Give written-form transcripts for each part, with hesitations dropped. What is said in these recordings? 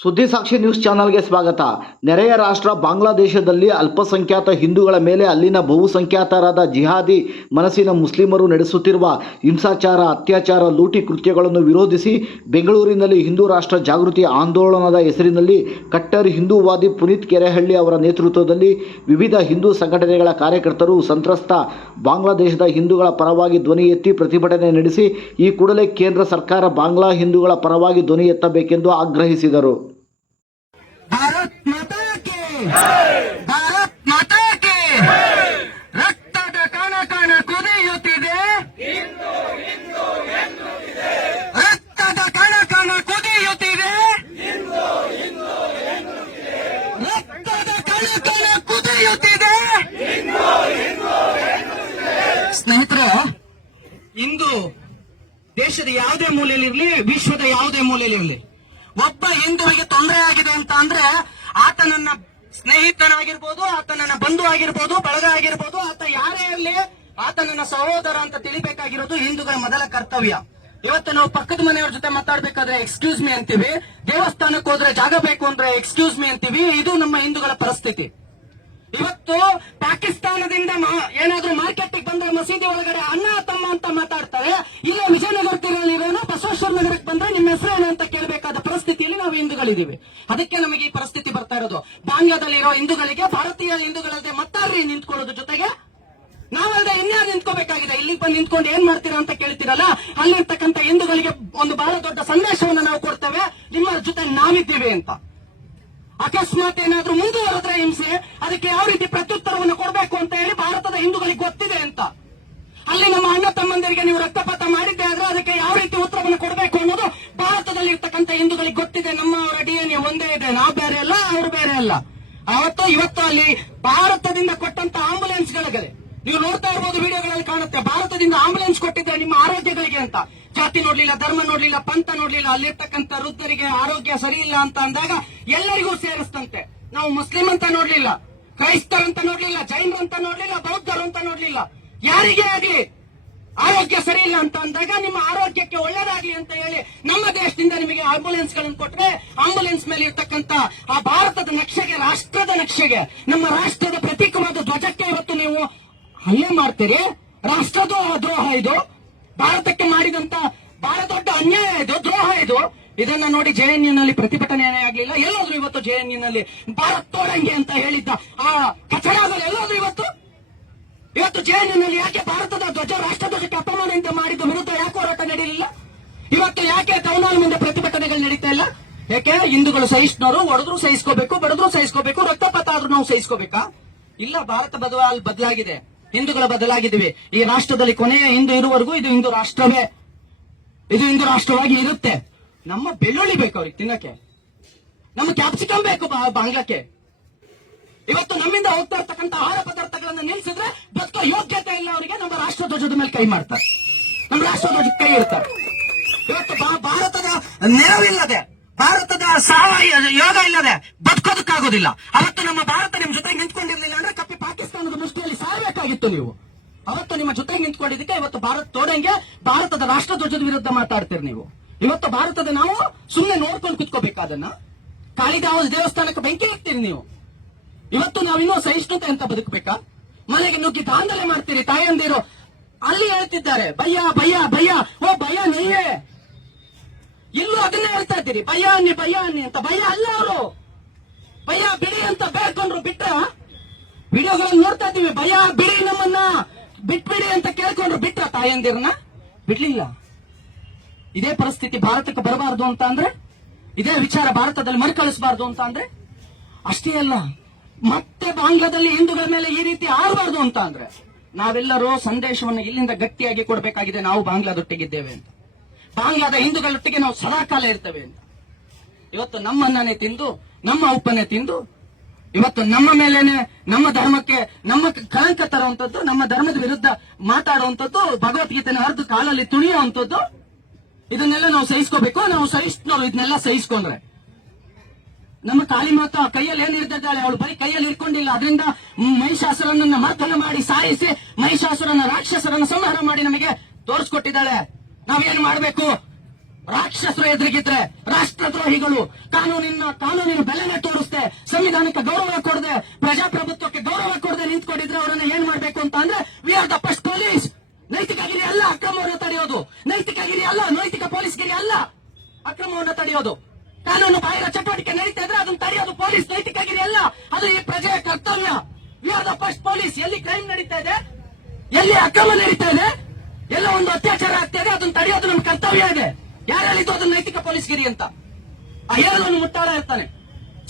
ಸುದ್ದಿ ಸಾಕ್ಷಿ ನ್ಯೂಸ್ ಚಾನಲ್ಗೆ ಸ್ವಾಗತ. ನೆರೆಯ ರಾಷ್ಟ್ರ ಬಾಂಗ್ಲಾದೇಶದಲ್ಲಿ ಅಲ್ಪಸಂಖ್ಯಾತ ಹಿಂದೂಗಳ ಮೇಲೆ ಅಲ್ಲಿನ ಬಹುಸಂಖ್ಯಾತರಾದ ಜಿಹಾದಿ ಮನಸ್ಸಿನ ಮುಸ್ಲಿಮರು ನಡೆಸುತ್ತಿರುವ ಹಿಂಸಾಚಾರ, ಅತ್ಯಾಚಾರ, ಲೂಟಿ ಕೃತ್ಯಗಳನ್ನು ವಿರೋಧಿಸಿ ಬೆಂಗಳೂರಿನಲ್ಲಿ ಹಿಂದೂ ರಾಷ್ಟ್ರ ಜಾಗೃತಿ ಆಂದೋಲನದ ಹೆಸರಿನಲ್ಲಿ ಕಟ್ಟರ್ ಹಿಂದೂವಾದಿ ಪುನೀತ್ ಕೆರೆಹಳ್ಳಿ ಅವರ ನೇತೃತ್ವದಲ್ಲಿ ವಿವಿಧ ಹಿಂದೂ ಸಂಘಟನೆಗಳ ಕಾರ್ಯಕರ್ತರು ಸಂತ್ರಸ್ತ ಬಾಂಗ್ಲಾದೇಶದ ಹಿಂದೂಗಳ ಪರವಾಗಿ ಧ್ವನಿ ಎತ್ತಿ ಪ್ರತಿಭಟನೆ ನಡೆಸಿ ಈ ಕೂಡಲೇ ಕೇಂದ್ರ ಸರ್ಕಾರ ಬಾಂಗ್ಲಾ ಹಿಂದೂಗಳ ಪರವಾಗಿ ಧ್ವನಿ ಎತ್ತಬೇಕೆಂದು ಆಗ್ರಹಿಸಿದರು. ಭಾರತ್ ಮಾತಾ ಕಿ ಭಾರತ್ ಮಾತಾ ಕಿ ರಕ್ತದ ಕಣ ಕಣ ಕುದಿಯುತ್ತಿದೆ, ರಕ್ತದ ಕಣ ಕಣ ಕುದಿಯುತ್ತಿದೆ, ರಕ್ತದ ಕಣ ಕಣ ಕುದಿಯುತ್ತಿದೆ. ಸ್ನೇಹಿತರೆ, ಇಂದು ದೇಶದ ಯಾವುದೇ ಮೂಲೆಯಲ್ಲಿರಲಿ, ವಿಶ್ವದ ಯಾವುದೇ ಮೂಲೆಯಲ್ಲಿರಲಿ, ಒಬ್ಬ ಹಿಂದೂವಿಗೆ ತೊಂದರೆ ಆಗಿದೆ ಅಂತ ಅಂದ್ರೆ ಆತ ನನ್ನ ಸ್ನೇಹಿತನಾಗಿರ್ಬೋದು, ಆತ ನನ್ನ ಬಂಧು ಆಗಿರ್ಬೋದು, ಬಳಗ ಆಗಿರ್ಬೋದು, ಆತ ಯಾರೇ ಇರಲಿ, ಆತ ನನ್ನ ಸಹೋದರ ಅಂತ ತಿಳಿಬೇಕಾಗಿರೋದು ಹಿಂದೂಗಳ ಮೊದಲ ಕರ್ತವ್ಯ. ಇವತ್ತು ನಾವು ಪಕ್ಕದ ಮನೆಯವ್ರ ಜೊತೆ ಮಾತಾಡ್ಬೇಕಾದ್ರೆ ಎಕ್ಸ್ಕ್ಯೂಸ್ ಮೀ ಅಂತೀವಿ, ದೇವಸ್ಥಾನಕ್ಕೆ ಹೋದ್ರೆ ಜಾಗ ಬೇಕು ಅಂದ್ರೆ ಎಕ್ಸ್ಕ್ಯೂಸ್ ಮೀ ಅಂತೀವಿ. ಇದು ನಮ್ಮ ಹಿಂದೂಗಳ ಪರಿಸ್ಥಿತಿ. ಇವತ್ತು ಪಾಕಿಸ್ತಾನದಿಂದ ಏನಾದ್ರೂ ಮಾರ್ಕೆಟ್ಗೆ ಬಂದ್ರೆ ಮಸೀದಿ ಒಳಗಡೆ ಅಣ್ಣ ತಮ್ಮ ಅಂತ ಮಾತಾಡ್ತಾರೆ. ಇಲ್ಲೇ ವಿಜಯನಗರ ತೀರಲ್ಲಿರೋನು ಬಸವೇಶ್ವರ ನಗರಕ್ಕೆ ಬಂದ್ರೆ ನಿಮ್ಮ ಹೆಸರೇನು ಅಂತ ಕೇಳಬೇಕಾದ ಪರಿಸ್ಥಿತಿಯಲ್ಲಿ ನಾವು ಹಿಂದೂಗಳಿದ್ದೀವಿ. ಅದಕ್ಕೆ ನಮಗೆ ಈ ಪರಿಸ್ಥಿತಿ ಬರ್ತಾ ಇರೋದು. ಬಾಂಗ್ಲಾದಲ್ಲಿರೋ ಹಿಂದೂಗಳಿಗೆ ಭಾರತೀಯ ಹಿಂದೂಗಳಲ್ಲದೆ ಮತ್ತಾರ್ರಿ ನಿಂತ್ಕೊಳ್ಳೋದ್ರ ಜೊತೆಗೆ ನಾವಲ್ಲದೆ ಇನ್ಯಾರು ನಿಂತ್ಕೋಬೇಕಾಗಿದೆ. ಇಲ್ಲಿಗೆ ಬಂದು ನಿಂತ್ಕೊಂಡು ಏನ್ ಮಾಡ್ತೀರಾ ಅಂತ ಕೇಳ್ತೀರಲ್ಲ, ಅಲ್ಲಿರ್ತಕ್ಕಂಥ ಹಿಂದೂಗಳಿಗೆ ಒಂದು ಬಹಳ ದೊಡ್ಡ ಸಂದೇಶವನ್ನು ನಾವು ಕೊಡ್ತೇವೆ, ನಿಮ್ಮ ಜೊತೆ ನಾವಿದ್ದೀವಿ ಅಂತ. ಅಕಸ್ಮಾತ್ ಏನಾದ್ರೂ ಮುಂದುವರೆದ್ರೆ ಹಿಂಸೆ, ಅದಕ್ಕೆ ಯಾವ ರೀತಿ ಪ್ರತ್ಯುತ್ತರವನ್ನು ಕೊಡಬೇಕು ಅಂತ ಹೇಳಿ ಭಾರತದ ಹಿಂದೂಗಳಿಗೆ ಗೊತ್ತಿದೆ ಅಂತ. ಅಲ್ಲಿ ನಮ್ಮ ಅಣ್ಣ ತಮ್ಮಂದಿರಿಗೆ ನೀವು ರಕ್ತಪಾತ ಮಾಡಿದ್ದೆ ಆದ್ರೆ ಅದಕ್ಕೆ ಯಾವ ರೀತಿ ಉತ್ತರವನ್ನು ಕೊಡಬೇಕು ಅನ್ನೋದು ಭಾರತದಲ್ಲಿ ಇರ್ತಕ್ಕಂಥ ಹಿಂದೂಗಳಿಗೆ ಗೊತ್ತಿದೆ. ನಮ್ಮವರ DNA ಒಂದೇ ಇದೆ, ನಾವು ಬೇರೆ ಅಲ್ಲ, ಅವರು ಬೇರೆ ಅಲ್ಲ. ಇವತ್ತು ಅಲ್ಲಿ ಭಾರತದಿಂದ ಕೊಟ್ಟಂತ ಆಂಬುಲೆನ್ಸ್ಗಳಿಗೆ ನೀವು ನೋಡ್ತಾ ಇರ್ಬೋದು, ವಿಡಿಯೋಗಳಲ್ಲಿ ಕಾಣುತ್ತೆ. ಭಾರತದಿಂದ ಆಂಬುಲೆನ್ಸ್ ಕೊಟ್ಟಿದ್ದೆ ನಿಮ್ಮ ಆರೋಗ್ಯಗಳಿಗೆ ಅಂತ. ಜಾತಿ ನೋಡ್ಲಿಲ್ಲ, ಧರ್ಮ ನೋಡ್ಲಿಲ್ಲ, ಪಂಥ ನೋಡ್ಲಿಲ್ಲ. ಅಲ್ಲಿರ್ತಕ್ಕಂಥ ವೃದ್ಧರಿಗೆ ಆರೋಗ್ಯ ಸರಿ ಇಲ್ಲ ಅಂತ ಅಂದಾಗ ಎಲ್ಲರಿಗೂ ಸೇರಿಸ್ತಂತೆ. ನಾವು ಮುಸ್ಲಿಂ ಅಂತ ನೋಡ್ಲಿಲ್ಲ, ಕ್ರೈಸ್ತರಂತ ನೋಡ್ಲಿಲ್ಲ, ಜೈನರಂತ ನೋಡ್ಲಿಲ್ಲ, ಬೌದ್ಧರು ಅಂತ ನೋಡ್ಲಿಲ್ಲ. ಯಾರಿಗೇ ಆಗ್ಲಿ ಆರೋಗ್ಯ ಸರಿ ಇಲ್ಲ ಅಂತ ಅಂದಾಗ ನಿಮ್ಮ ಆರೋಗ್ಯಕ್ಕೆ ಒಳ್ಳೇದಾಗ್ಲಿ ಅಂತ ಹೇಳಿ ನಮ್ಮ ದೇಶದಿಂದ ನಿಮಗೆ ಆಂಬುಲೆನ್ಸ್ ಗಳನ್ನು ಕೊಟ್ರೆ, ಆಂಬುಲೆನ್ಸ್ ಮೇಲೆ ಇರ್ತಕ್ಕಂಥ ಆ ಭಾರತದ ನಕ್ಷೆಗೆ, ರಾಷ್ಟ್ರದ ನಕ್ಷೆಗೆ, ನಮ್ಮ ರಾಷ್ಟ್ರದ ಪ್ರತೀಕವಾದ ಧ್ವಜಕ್ಕೆ ಇವತ್ತು ನೀವು ಹಲ್ಲೆ ಮಾಡ್ತೀರಿ. ರಾಷ್ಟ್ರದ್ರೋಹ ಇದು, ಭಾರತಕ್ಕೆ ಮಾಡಿದಂತ ಬಹಳ ದೊಡ್ಡ ಅನ್ಯಾಯ ಇದು, ದ್ರೋಹ ಇದು. ಇದನ್ನ ನೋಡಿ JNUನಲ್ಲಿ ಪ್ರತಿಭಟನೆ ಆಗ್ಲಿಲ್ಲ. ಎಲ್ಲಾದ್ರೂ ಇವತ್ತು JNUನಲ್ಲಿ ಭಾರತ್ ತೋಡಂಗೆ ಅಂತ ಹೇಳಿದ್ದ ಆ ಕಚಡದಲ್ಲಿ ಎಲ್ಲಾದ್ರೂ ಇವತ್ತು JNUನಲ್ಲಿ ಯಾಕೆ ಭಾರತದ ಧ್ವಜ, ರಾಷ್ಟ್ರಧ್ವಜಕ್ಕೆ ಅಪಮಾನದಿಂದ ಮಾಡಿದ ವಿರುದ್ಧ ಯಾಕೆ ಹೋರಾಟ ನಡೆಯಲಿಲ್ಲ? ಇವತ್ತು ಯಾಕೆ ಟೌನ್ ಮುಂದೆ ಪ್ರತಿಭಟನೆಗಳು ನಡೀತಾ ಇಲ್ಲ? ಯಾಕೆ ಹಿಂದೂಗಳು ಸಹಿಷ್ಣುರು, ಹೊಡೆದ್ರು ಸಹಿಸ್ಕೋಬೇಕು, ಬಡದ್ರು ಸಹಿಸ್ಕೋಬೇಕು, ರಕ್ತಪಾತ ಆದ್ರೂ ನಾವು ಸಹಿಸ್ಕೋಬೇಕಾ? ಇಲ್ಲ, ಭಾರತ ಬದಲಾಗಿದೆ, ಹಿಂದೂಗಳು ಬದಲಾಗಿದ್ದೀವಿ. ಈ ರಾಷ್ಟ್ರದಲ್ಲಿ ಕೊನೆಯ ಹಿಂದೂ ಇರುವವರೆಗೂ ಇದು ಹಿಂದೂ ರಾಷ್ಟ್ರವೇ, ಇದು ಹಿಂದೂ ರಾಷ್ಟ್ರವಾಗಿ ಇರುತ್ತೆ. ನಮ್ಮ ಬೆಳ್ಳುಳ್ಳಿ ಬೇಕು ಅವ್ರಿಗೆ ತಿನ್ನಕ್ಕೆ, ನಮ್ಮ ಕ್ಯಾಪ್ಸಿಕಮ್ ಬೇಕು ಬಾಂಗ್ಲಕ್ಕೆ. ಇವತ್ತು ನಮ್ಮಿಂದ ಹೋಗ್ತಾ ಇರ್ತಕ್ಕಂಥ ಆಹಾರ ಪದಾರ್ಥಗಳನ್ನ ನಿಲ್ಸಿದ್ರೆ ಬದುಕೋ ಯೋಗ್ಯತೆ ಇಲ್ಲ ಅವರಿಗೆ. ನಮ್ಮ ರಾಷ್ಟ್ರಧ್ವಜದ ಮೇಲೆ ಕೈ ಮಾಡ್ತಾರೆ, ನಮ್ಮ ರಾಷ್ಟ್ರಧ್ವಜಕ್ಕೆ ಕೈ ಇಡ್ತಾರೆ. ಇವತ್ತು ಭಾರತದ ನೆರವಿಲ್ಲದೆ, ಭಾರತದ ಯೋಗ ಇಲ್ಲದೆ ಬದುಕೋದಕ್ಕಾಗೋದಿಲ್ಲ. ಅವತ್ತು ನಮ್ಮ ಭಾರತ ನಿಮ್ ಜೊತೆಗೆ ನಿಂತ್ಕೊಂಡಿರ್ಲಿಲ್ಲ ಅಂದ್ರೆ ಕಪ್ಪಿ ಪಾಕಿಸ್ತಾನದ ಮುಷ್ಟಿಯಲ್ಲಿ ಸಾಯಬೇಕಾಗಿತ್ತು ನೀವು. ಅವತ್ತು ನಿಮ್ಮ ಜೊತೆಗೆ ನಿಂತ್ಕೊಂಡಿದ್ದಕ್ಕೆ ಇವತ್ತು ಭಾರತ್ ತೋಡಂಗೆ ಭಾರತದ ರಾಷ್ಟ್ರಧ್ವಜದ ವಿರುದ್ಧ ಮಾತಾಡ್ತೀರಿ ನೀವು. ಇವತ್ತು ಭಾರತದ ನಾವು ಸುಮ್ಮನೆ ನೋಡ್ಕೊಂಡು ಕುತ್ಕೋಬೇಕಾದನ್ನ. ಕಾಳಿದಾಸ ದೇವಸ್ಥಾನಕ್ಕೆ ಬೆಂಕಿ ಹಾಕ್ತೀರಿ ನೀವು. ಇವತ್ತು ನಾವಿನ್ನೂ ಸಹಿಷ್ಣುತೆ ಅಂತ ಬದುಕಬೇಕಾ? ಮನೆಗೆ ನುಗ್ಗಿ ದಾಂಧಲೆ ಮಾಡ್ತೀರಿ. ತಾಯಂದಿರು ಅಲ್ಲಿ ಹೇಳ್ತಿದ್ದಾರೆ ಭಯ್ಯ ಭಯ್ಯ ಭಯ್ಯ, ಓ ಭಯ್ಯ ನೀವೇ. ಇಲ್ಲೂ ಅದನ್ನೇ ಹೇಳ್ತಾ ಇದ್ದೀರಿ, ಭಯ್ಯ ಅನ್ನಿ ಅಂತ. ಭಯ್ಯ ಅಲ್ಲ ಅವರು, ಭಯ್ಯ ಬಿಡಿ ಅಂತ ಬೇಡ್ಕೊಂಡ್ರು. ಬಿಟ್ಟ ವಿಡಿಯೋಗಳನ್ನು ನೋಡ್ತಾ ಇದ್ದೀವಿ. ಭಯ್ಯ ಬಿಡಿ, ನಮ್ಮನ್ನ ಬಿಟ್ಬಿಡಿ ಅಂತ ಕೇಳ್ಕೊಂಡ್ರು. ಬಿಟ್ಟ ತಾಯಂದಿರನ್ನ ಬಿಡ್ಲಿಲ್ಲ. ಇದೇ ಪರಿಸ್ಥಿತಿ ಭಾರತಕ್ಕೆ ಬರಬಾರದು ಅಂತ ಅಂದ್ರೆ, ಇದೇ ವಿಚಾರ ಭಾರತದಲ್ಲಿ ಮರುಕಳಿಸಬಾರದು ಅಂತ ಅಂದ್ರೆ, ಅಷ್ಟೇ ಅಲ್ಲ, ಮತ್ತೆ ಬಾಂಗ್ಲಾದಲ್ಲಿ ಹಿಂದೂಗಳ ಮೇಲೆ ಈ ರೀತಿ ಆಡಬಾರ್ದು ಅಂತ ಅಂದ್ರೆ ನಾವೆಲ್ಲರೂ ಸಂದೇಶವನ್ನು ಇಲ್ಲಿಂದ ಗಟ್ಟಿಯಾಗಿ ಕೊಡಬೇಕಾಗಿದೆ. ನಾವು ಬಾಂಗ್ಲಾದೊಟ್ಟಿಗಿದ್ದೇವೆ ಅಂತ, ಬಾಂಗ್ಲಾದ ಹಿಂದೂಗಳೊಟ್ಟಿಗೆ ನಾವು ಸದಾಕಾಲ ಇರ್ತೇವೆ ಅಂತ. ಇವತ್ತು ನಮ್ಮನ್ನೇ ತಿಂದು, ನಮ್ಮ ಉಪ್ಪನ್ನೇ ತಿಂದು, ಇವತ್ತು ನಮ್ಮ ಮೇಲೇನೆ, ನಮ್ಮ ಧರ್ಮಕ್ಕೆ ನಮ್ಮ ಕಳಂಕ ತರುವಂತದ್ದು, ನಮ್ಮ ಧರ್ಮದ ವಿರುದ್ಧ ಮಾತಾಡುವಂತದ್ದು, ಭಗವದ್ಗೀತೆನ ಹರಿದು ಕಾಲಲ್ಲಿ ತುಳಿಯುವಂತದ್ದು, ಇದನ್ನೆಲ್ಲ ನಾವು ಸಹಿಸ್ಕೋಬೇಕು. ನಾವು ಸಹಿಷ್ಣುರು ಇದನ್ನೆಲ್ಲ ಸಹಿಸ್ಕೊಂಡ್ರೆ ನಮ್ಮ ಕಾಳಿ ಮಾತಾ ಕೈಯಲ್ಲಿ ಏನ್ ಹಿಡಿದಿದ್ದಾಳೆ, ಅವಳು ಬರೀ ಕೈಯಲ್ಲಿ ಇಟ್ಕೊಂಡಿಲ್ಲ. ಅದರಿಂದ ಮಹಿಷಾಸುರನನ್ನ ಮರ್ದನ ಮಾಡಿ ಸಾಯಿಸಿ, ಮಹಿಷಾಸುರನ ರಾಕ್ಷಸರನ್ನ ಸಂಹಾರ ಮಾಡಿ ನಮಗೆ ತೋರಿಸ್ಕೊಟ್ಟಿದ್ದಾಳೆ. ನಾವೇನು ಮಾಡಬೇಕು? ರಾಕ್ಷಸರು ಎದುರಿಗಿದ್ರೆ ರಾಷ್ಟ್ರದ್ರೋಹಿಗಳು ಕಾನೂನಿನ ಬೆಲೆನೆ ತೋರಿಸ್ದೆ, ಸಂವಿಧಾನಕ್ಕೆ ಗೌರವ ಕೊಡದೆ, ಪ್ರಜಾಪ್ರಭುತ್ವಕ್ಕೆ ಗೌರವ ಕೊಡದೆ ನಿಂತ್ಕೊಂಡಿದ್ರೆ ಅವರನ್ನ ಏನ್ ಮಾಡ್ಬೇಕು ಅಂತ ಅಂದ್ರೆ we are the first police. ನೈತಿಕಗಿರಿ ಅಲ್ಲ ಅಕ್ರಮವನ್ನು ತಡೆಯೋದು, ನೈತಿಕಗಿರಿ ಅಲ್ಲ, ನೈತಿಕ ಪೊಲೀಸ್ಗಿರಿ ಅಲ್ಲ ಅಕ್ರಮವನ್ನು ತಡೆಯೋದು. ಕಾನೂನು ಬಾಹಿರ ಚಟುವಟಿಕೆ ನಡೀತಾ ಇದ್ರೆ ಅದನ್ನ ತಡೆಯೋದು ಪೊಲೀಸ್ ನೈತಿಕಗಿರಿ ಅಲ್ಲ, ಅದು ಈ ಪ್ರಜೆಯ ಕರ್ತವ್ಯ. V are the first police. ಎಲ್ಲಿ ಕ್ರೈಮ್ ನಡೀತಾ ಇದೆ, ಎಲ್ಲಿ ಅಕ್ರಮ ನಡೀತಾ ಇದೆ, ಎಲ್ಲ ಒಂದು ಅತ್ಯಾಚಾರ ಆಗ್ತಾ ಇದೆ, ಅದನ್ನ ತಡೆಯೋದು ನಮ್ಮ ಕರ್ತವ್ಯ ಇದೆ. ಯಾರು ಹೇಳಿದ್ದು ಅದನ್ನ ನೈತಿಕ ಪೊಲೀಸ್ಗಿರಿ ಅಂತ? ಆ ಹೇಳೋನು ಮುಟ್ಟಾಳ ಇರ್ತಾನೆ.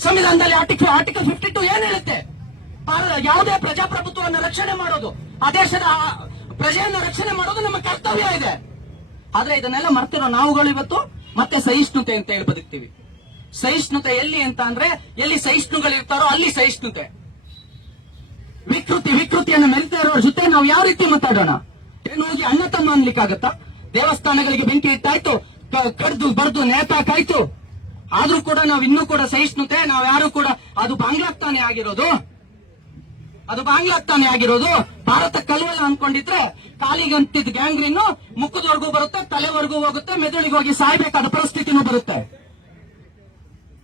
ಸಂವಿಧಾನದಲ್ಲಿ ಆರ್ಟಿಕಲ್ 52 ಏನ್ ಹೇಳುತ್ತೆ? ಯಾವುದೇ ಪ್ರಜಾಪ್ರಭುತ್ವವನ್ನು ರಕ್ಷಣೆ ಮಾಡೋದು, ಆ ದೇಶದ ಪ್ರಜೆಯನ್ನ ರಕ್ಷಣೆ ಮಾಡೋದು ನಮ್ಮ ಕರ್ತವ್ಯ ಇದೆ. ಆದ್ರೆ ಇದನ್ನೆಲ್ಲ ಮರ್ತಿರೋ ನಾವುಗಳು ಇವತ್ತು ಮತ್ತೆ ಸಹಿಷ್ಣುತೆ ಅಂತ ಹೇಳಿ ಬದುಕ್ತೀವಿ. ಸಹಿಷ್ಣುತೆ ಎಲ್ಲಿ ಅಂತ ಅಂದ್ರೆ ಎಲ್ಲಿ ಸಹಿಷ್ಣುಗಳಿರ್ತಾರೋ ಅಲ್ಲಿ ಸಹಿಷ್ಣುತೆ. ವಿಕೃತಿಯನ್ನು ಮೆರಿತಾ ಇರೋರ ಜೊತೆ ನಾವು ಯಾವ ರೀತಿ ಮಾತಾಡೋಣ? ಏನು ಹೋಗಿ ಅಣ್ಣ ತಮ್ಮ ಅನ್ಲಿಕ್ಕಾಗತ್ತಾ? ದೇವಸ್ಥಾನಗಳಿಗೆ ಬೆಂಕಿ ಇಟ್ಟಾಯ್ತು, ಕಡ್ದು ಬಡ್ದು ನೇತಾಕಾಯ್ತು, ಆದ್ರೂ ಕೂಡ ನಾವು ಇನ್ನೂ ಕೂಡ ಸಹಿಷ್ಣುತೆ ನಾವು ಯಾರು ಕೂಡ ಅದು ಬಾಂಗ್ಲಾಗ್ತಾನೆ ಆಗಿರೋದು. ಭಾರತ ಕಲ್ವಲ್ಲ ಅನ್ಕೊಂಡಿದ್ರೆ ಕಾಲಿಗಂತಿದ್ ಗ್ಯಾಂಗ್ರೀನು ಮುಖದವರೆಗೂ ಬರುತ್ತೆ, ತಲೆವರೆಗೂ ಹೋಗುತ್ತೆ, ಮೆದುಳಿಗೆ ಹೋಗಿ ಸಾಯ್ಬೇಕಾದ ಪರಿಸ್ಥಿತಿನೂ ಬರುತ್ತೆ.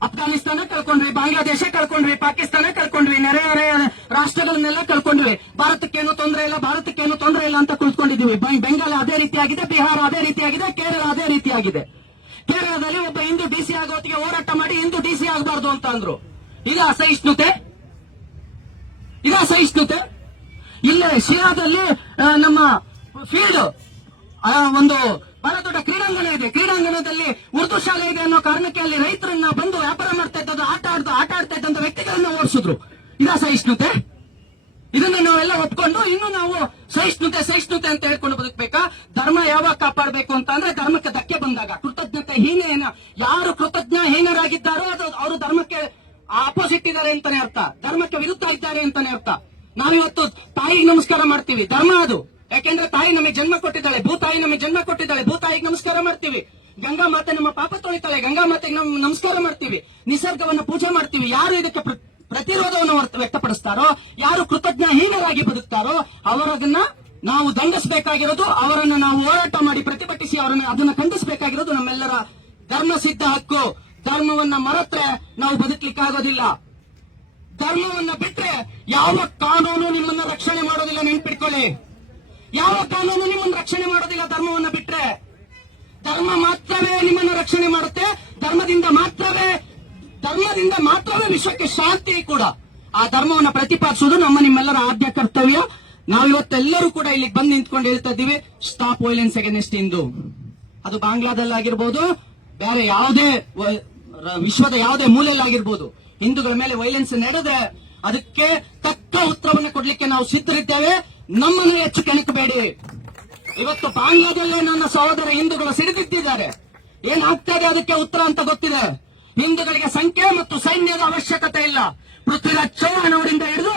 ಅಫ್ಘಾನಿಸ್ತಾನ ಕಳ್ಕೊಂಡ್ವಿ, ಬಾಂಗ್ಲಾದೇಶ ಕಳ್ಕೊಂಡ್ವಿ, ಪಾಕಿಸ್ತಾನ ಕಳ್ಕೊಂಡ್ವಿ, ನೆರೆ ರಾಷ್ಟ್ರಗಳನ್ನೆಲ್ಲ ಕಳ್ಕೊಂಡ್ವಿ. ಭಾರತಕ್ಕೇನು ತೊಂದರೆ ಇಲ್ಲ ಅಂತ ಕುಳಿತುಕೊಂಡಿದ್ದೀವಿ. ಬೆಂಗಾಲ್ ಅದೇ ರೀತಿಯಾಗಿದೆ, ಬಿಹಾರ ಅದೇ ರೀತಿಯಾಗಿದೆ, ಕೇರಳ ಅದೇ ರೀತಿಯಾಗಿದೆ. ಕೇರಳದಲ್ಲಿ ಒಬ್ಬ ಹಿಂದೂ ಡಿಸಿ ಆಗೋತ್ತಿಗೆ ಹೋರಾಟ ಮಾಡಿ ಹಿಂದೂ ಡಿಸಿ ಆಗಬಾರ್ದು ಅಂತ ಅಂದ್ರು. ಇದು ಅಸಹಿಷ್ಣುತೆ. ಇಲ್ಲೇ ಶಿಯಾದಲ್ಲಿ ನಮ್ಮ ಫೀಲ್ಡ್ ಒಂದು ಬಹಳ ದೊಡ್ಡ ಕ್ರೀಡಾಂಗಣ ಇದೆ. ಕ್ರೀಡಾಂಗಣದಲ್ಲಿ ಉರ್ದು ಶಾಲೆ ಇದೆ ಅನ್ನೋ ಕಾರಣಕ್ಕೆ ಅಲ್ಲಿ ರೈತರನ್ನ ಬಂದು ವ್ಯಾಪಾರ ಮಾಡ್ತಾ ಇದ್ದದ್ದು, ಆಟ ಆಡ್ತಾ ಇದ್ದಂತ ವ್ಯಕ್ತಿಗಳನ್ನ ಓಡಿಸಿದ್ರು. ಇದು ಅಸಹಿಷ್ಣುತೆ. ಇದನ್ನ ನಾವೆಲ್ಲ ಒಪ್ಕೊಂಡು ಇನ್ನು ನಾವು ಸಹಿಷ್ಣುತೆ ಅಂತ ಹೇಳ್ಕೊಂಡು ಬದುಕಬೇಕಾ? ಧರ್ಮ ಯಾವಾಗ ಕಾಪಾಡಬೇಕು ಅಂತ ಅಂದ್ರೆ ಧರ್ಮಕ್ಕೆ ಧಕ್ಕೆ ಬಂದಾಗ, ಕೃತಜ್ಞತೆ ಯಾರು ಕೃತಜ್ಞಹೀನರಾಗಿದ್ದಾರೋ ಅವರು ಧರ್ಮಕ್ಕೆ ಆಪೋಸಿಟ್ ಇದ್ದಾರೆ ಅಂತಾನೆ ಅರ್ಥ, ಧರ್ಮಕ್ಕೆ ವಿರುದ್ಧ ಇದ್ದಾರೆ ಅಂತಾನೆ ಅರ್ಥ. ನಾವಿವತ್ತು ತಾಯಿಗೆ ನಮಸ್ಕಾರ ಮಾಡ್ತೀವಿ, ಧರ್ಮ ಅದು. ಯಾಕೆಂದ್ರೆ ತಾಯಿ ನಮಗೆ ಜನ್ಮ ಕೊಟ್ಟಿದ್ದಾಳೆ, ಭೂತಾಯಿ ನಮಗೆ ಜನ್ಮ ಕೊಟ್ಟಿದ್ದಾಳೆ, ಭೂತಾಯಿಗೆ ನಮಸ್ಕಾರ ಮಾಡ್ತೀವಿ. ಗಂಗಾ ಮಾತೆ ನಮ್ಮ ಪಾಪ ತೊಳಿತಾಳೆ, ಗಂಗಾ ಮಾತೆಗೆ ನಾವು ನಮಸ್ಕಾರ ಮಾಡ್ತೀವಿ. ನಿಸರ್ಗವನ್ನ ಪೂಜೆ ಮಾಡ್ತೀವಿ. ಯಾರು ಇದಕ್ಕೆ ಪ್ರತಿರೋಧವನ್ನು ವ್ಯಕ್ತಪಡಿಸ್ತಾರೋ, ಯಾರು ಕೃತಜ್ಞಹೀನರಾಗಿ ಬದುಕ್ತಾರೋ ಅವರನ್ನ ನಾವು ದಂಡಿಸಬೇಕಾಗಿರೋದು, ಅವರನ್ನ ನಾವು ಹೋರಾಟ ಮಾಡಿ ಪ್ರತಿಭಟಿಸಿ ಅದನ್ನ ಖಂಡಿಸಬೇಕಾಗಿರೋದು ನಮ್ಮೆಲ್ಲರ ಧರ್ಮ ಸಿದ್ಧ ಹಕ್ಕು. ಧರ್ಮವನ್ನ ಮರೆತ್ರೆ ನಾವು ಬದುಕಲಿಕ್ಕಾಗೋದಿಲ್ಲ. ಧರ್ಮವನ್ನ ಬಿಟ್ರೆ ಯಾವ ಕಾನೂನು ನಿಮ್ಮನ್ನ ರಕ್ಷಣೆ ಮಾಡೋದಿಲ್ಲ, ನೆನ್ಪಿಟ್ಕೊಳ್ಳಿ. ಯಾವ ಕಾನೂನು ನಿಮ್ಮನ್ನ ರಕ್ಷಣೆ ಮಾಡೋದಿಲ್ಲ ಧರ್ಮವನ್ನ ಬಿಟ್ರೆ. ಧರ್ಮ ಮಾತ್ರವೇ ನಿಮ್ಮನ್ನ ರಕ್ಷಣೆ ಮಾಡುತ್ತೆ. ಧರ್ಮದಿಂದ ಮಾತ್ರವೇ ವಿಶ್ವಕ್ಕೆ ಶಾಂತಿ ಕೂಡ. ಆ ಧರ್ಮವನ್ನ ಪ್ರತಿಪಾದಿಸುವುದು ನಿಮ್ಮೆಲ್ಲರ ಆದ್ಯ ಕರ್ತವ್ಯ. ನಾವಿವತ್ತೆಲ್ಲರೂ ಕೂಡ ಇಲ್ಲಿಗೆ ಬಂದು ನಿಂತ್ಕೊಂಡು ಹೇಳ್ತಾ ಇದ್ದೀವಿ, ಸ್ಟಾಪ್ ವೈಲೆನ್ಸ್ ಅಗೇನ್ಸ್ಟ್ ಹಿಂದೂ. ಅದು ಬಾಂಗ್ಲಾದಲ್ಲಾಗಿರ್ಬೋದು, ಬೇರೆ ಯಾವುದೇ ವಿಶ್ವದ ಯಾವುದೇ ಮೂಲೆಯಲ್ಲಾಗಿರ್ಬೋದು, ಹಿಂದೂಗಳ ಮೇಲೆ ವೈಲೆನ್ಸ್ ನಡೆದ್ರೆ ಅದಕ್ಕೆ ತಕ್ಕ ಉತ್ತರವನ್ನು ಕೊಡ್ಲಿಕ್ಕೆ ನಾವು ಸಿದ್ಧರಿದ್ದೇವೆ. ನಮ್ಮನ್ನು ಹೆಚ್ಚು ಕೆಣಕಬೇಡಿ. ಇವತ್ತು ಬಾಂಗ್ಲಾದಲ್ಲೇ ನನ್ನ ಸಹೋದರ ಹಿಂದೂಗಳು ಸಿಡಿದಿದ್ದಾರೆ. ಏನಾಗ್ತಾ ಇದೆ ಅದಕ್ಕೆ ಉತ್ತರ ಅಂತ ಗೊತ್ತಿದೆ. ಹಿಂದೂಗಳಿಗೆ ಸಂಖ್ಯೆ ಮತ್ತು ಸೈನ್ಯದ ಅವಶ್ಯಕತೆ ಇಲ್ಲ. ಪೃಥ್ವಿರಾಜ್ ಚೌಹಾಣ್ ಅವರಿಂದ ಹಿಡಿದು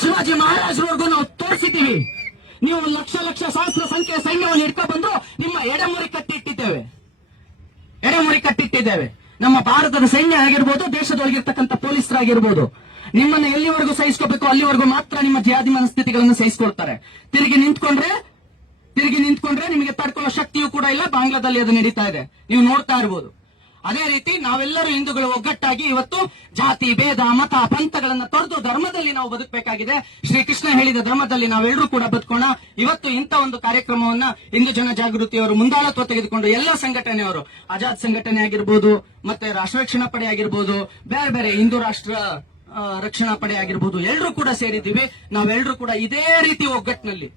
ಶಿವಾಜಿ ಮಹಾರಾಜರವರೆಗೂ ನಾವು ತೋರಿಸಿದ್ದೀವಿ. ನೀವು ಲಕ್ಷ ಸಹಸ್ರ ಸಂಖ್ಯೆಯ ಸೈನ್ಯವನ್ನು ಹಿಡ್ಕೊಂಡು ಬಂದು ನಿಮ್ಮ ಎಡೆಮುರಿ ಕಟ್ಟಿಟ್ಟಿದ್ದೇವೆ. ನಮ್ಮ ಭಾರತದ ಸೈನ್ಯ ಆಗಿರ್ಬೋದು, ದೇಶದೊಳಗಿರ್ತಕ್ಕಂಥ ಪೊಲೀಸರಾಗಿರ್ಬೋದು, ನಿಮ್ಮನ್ನ ಎಲ್ಲಿವರೆಗೂ ಸಹಿಸ್ಕೋಬೇಕು ಅಲ್ಲಿವರೆಗೂ ಮಾತ್ರ ನಿಮ್ಮ ಜಿಹಾದಿ ಮನಸ್ಥಿತಿಗಳನ್ನು ಸಹಿಸಿಕೊಳ್ತಾರೆ. ತಿರುಗಿ ನಿಂತ್ಕೊಂಡ್ರೆ ನಿಮಗೆ ತಡ್ಕೊಳ್ಳೋ ಶಕ್ತಿಯೂ ಕೂಡ ಇಲ್ಲ. ಬಾಂಗ್ಲಾದಲ್ಲಿ ಅದು ನಡೀತಾ ಇದೆ, ನೀವು ನೋಡ್ತಾ ಇರಬಹುದು. ಅದೇ ರೀತಿ ನಾವೆಲ್ಲರೂ ಹಿಂದೂಗಳು ಒಗ್ಗಟ್ಟಾಗಿ ಇವತ್ತು ಜಾತಿ ಭೇದ ಮತ ಪಂಥಗಳನ್ನ ತೊರೆದು ಧರ್ಮದಲ್ಲಿ ನಾವು ಬದುಕಬೇಕಾಗಿದೆ. ಶ್ರೀಕೃಷ್ಣ ಹೇಳಿದ ಧರ್ಮದಲ್ಲಿ ನಾವೆಲ್ಲರೂ ಕೂಡ ಬದುಕೋಣ. ಇವತ್ತು ಇಂಥ ಒಂದು ಕಾರ್ಯಕ್ರಮವನ್ನ ಹಿಂದೂ ಜನ ಜಾಗೃತಿಯವರು ಮುಂದಾಳತ್ವ ತೆಗೆದುಕೊಂಡು ಎಲ್ಲ ಸಂಘಟನೆಯವರು, ಆಜಾದ್ ಸಂಘಟನೆ ಆಗಿರ್ಬೋದು, ಮತ್ತೆ ರಾಷ್ಟ್ರ ರಕ್ಷಣಾ ಪಡೆ ಆಗಿರ್ಬೋದು, ಬೇರೆ ಹಿಂದೂ ರಾಷ್ಟ್ರ ರಕ್ಷಣಾ ಪಡೆ ಆಗಿರ್ಬೋದು, ಎಲ್ಲರೂ ಕೂಡ ಸೇರಿದ್ದೀವಿ. ನಾವೆಲ್ಲರೂ ಕೂಡ ಇದೇ ರೀತಿ ಒಗ್ಗಟ್ಟಿನಲ್ಲಿ,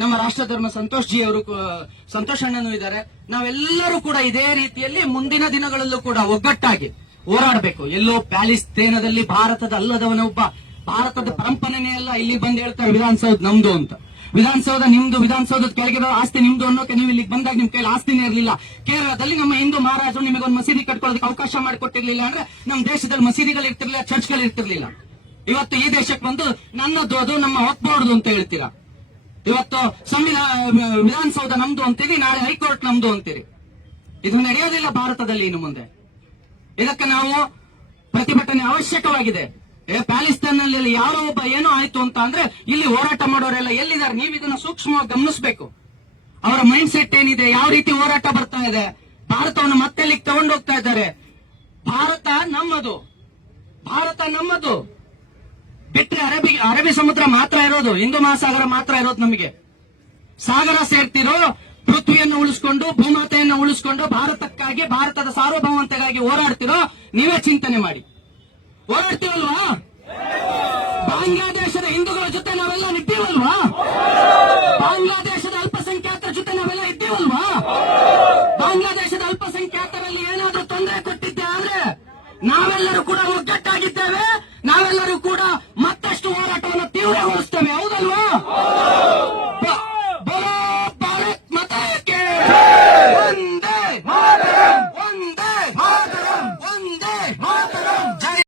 ನಮ್ಮ ರಾಷ್ಟ್ರ ಧರ್ಮ ಸಂತೋಷ್ ಅಣ್ಣನೂ ಇದ್ದಾರೆ, ನಾವೆಲ್ಲರೂ ಕೂಡ ಇದೇ ರೀತಿಯಲ್ಲಿ ಮುಂದಿನ ದಿನಗಳಲ್ಲೂ ಕೂಡ ಒಗ್ಗಟ್ಟಾಗಿ ಹೋರಾಡಬೇಕು. ಎಲ್ಲೋ ಪ್ಯಾಲಿಸ್ತೇನದಲ್ಲಿ ಭಾರತದ ಅಲ್ಲದವನೊಬ್ಬ, ಭಾರತದ ಪರಂಪರೆನೇ ಅಲ್ಲ, ಇಲ್ಲಿ ಬಂದು ಹೇಳ್ತಾರೆ ವಿಧಾನಸೌಧ ನಮ್ದು ಅಂತ. ವಿಧಾನಸೌಧ ನಿಮ್ದು, ವಿಧಾನಸೌಧದ ಕೆಳಗಿರೋ ಆಸ್ತಿ ನಿಮ್ದು ಅನ್ನೋಕೆ ನೀವು ಇಲ್ಲಿಗೆ ಬಂದಾಗ ನಿಮ್ ಕೈಲಿ ಆಸ್ತಿನೇ ಇರಲಿಲ್ಲ. ಕೇರಳದಲ್ಲಿ ನಮ್ಮ ಹಿಂದೂ ಮಹಾರಾಜರು ನಿಮಗೊಂದು ಮಸೀದಿ ಕಟ್ಕೊಳ್ಳೋದಕ್ಕೆ ಅವಕಾಶ ಮಾಡಿಕೊಟ್ಟಿರ್ಲಿಲ್ಲ ಅಂದ್ರೆ ನಮ್ಮ ದೇಶದಲ್ಲಿ ಮಸೀದಿಗಳು ಇರ್ತಿರ್ಲಿಲ್ಲ, ಚರ್ಚ್ಗಳು ಇರ್ತಿರ್ಲಿಲ್ಲ. ಇವತ್ತು ಈ ದೇಶಕ್ಕೆ ಬಂದು ನನ್ನದು ಅದು ನಮ್ಮ ಹೊಕ್ಬಾರ್ದು ಅಂತ ಹೇಳ್ತೀರಾ. ಇವತ್ತು ವಿಧಾನಸೌಧ ನಮ್ದು ಅಂತೀರಿ, ನಾಳೆ ಹೈಕೋರ್ಟ್ ನಮ್ದು ಅಂತೀರಿ. ಇದು ನಡೆಯೋದಿಲ್ಲ ಭಾರತದಲ್ಲಿ ಇನ್ನು ಮುಂದೆ. ಇದಕ್ಕೆ ನಾವು ಪ್ರತಿಭಟನೆ ಅವಶ್ಯಕವಾಗಿದೆ. ಪ್ಯಾಲಿಸ್ತಾನ್ನಲ್ಲಿ ಯಾರೋ ಒಬ್ಬ ಏನೋ ಆಯ್ತು ಅಂತ ಅಂದ್ರೆ ಇಲ್ಲಿ ಹೋರಾಟ ಮಾಡೋರೆಲ್ಲ ಎಲ್ಲಿದ್ದಾರೆ? ನೀವು ಇದನ್ನ ಸೂಕ್ಷ್ಮವಾಗಿ ಗಮನಿಸಬೇಕು. ಅವರ ಮೈಂಡ್ ಸೆಟ್ ಏನಿದೆ, ಯಾವ ರೀತಿ ಹೋರಾಟ ಬರ್ತಾ ಇದೆ, ಭಾರತವನ್ನು ಮತ್ತೆ ಅಲ್ಲಿಗೆ ತಗೊಂಡು ಹೋಗ್ತಾ ಇದ್ದಾರೆ. ಭಾರತ ನಮ್ಮದು, ಭಾರತ ನಮ್ಮದು ಬಿಟ್ರೆ ಅರಬ್ಬಿ ಸಮುದ್ರ ಮಾತ್ರ ಇರೋದು, ಹಿಂದೂ ಮಹಾಸಾಗರ ಮಾತ್ರ ಇರೋದು. ನಮಗೆ ಸಾಗರ ಸೇರ್ತಿರೋ, ಪೃಥ್ವಿಯನ್ನು ಉಳಿಸ್ಕೊಂಡು, ಭೂಮಾತೆಯನ್ನು ಉಳಿಸ್ಕೊಂಡು, ಭಾರತಕ್ಕಾಗಿ, ಭಾರತದ ಸಾರ್ವಭೌಮತೆಗಾಗಿ ಹೋರಾಡ್ತಿರೋ, ನೀವೇ ಚಿಂತನೆ ಮಾಡಿ. ಹೋರಾಡ್ತೀವಲ್ವಾ? ಬಾಂಗ್ಲಾದೇಶದ ಹಿಂದೂಗಳ ಜೊತೆ ನಾವೆಲ್ಲ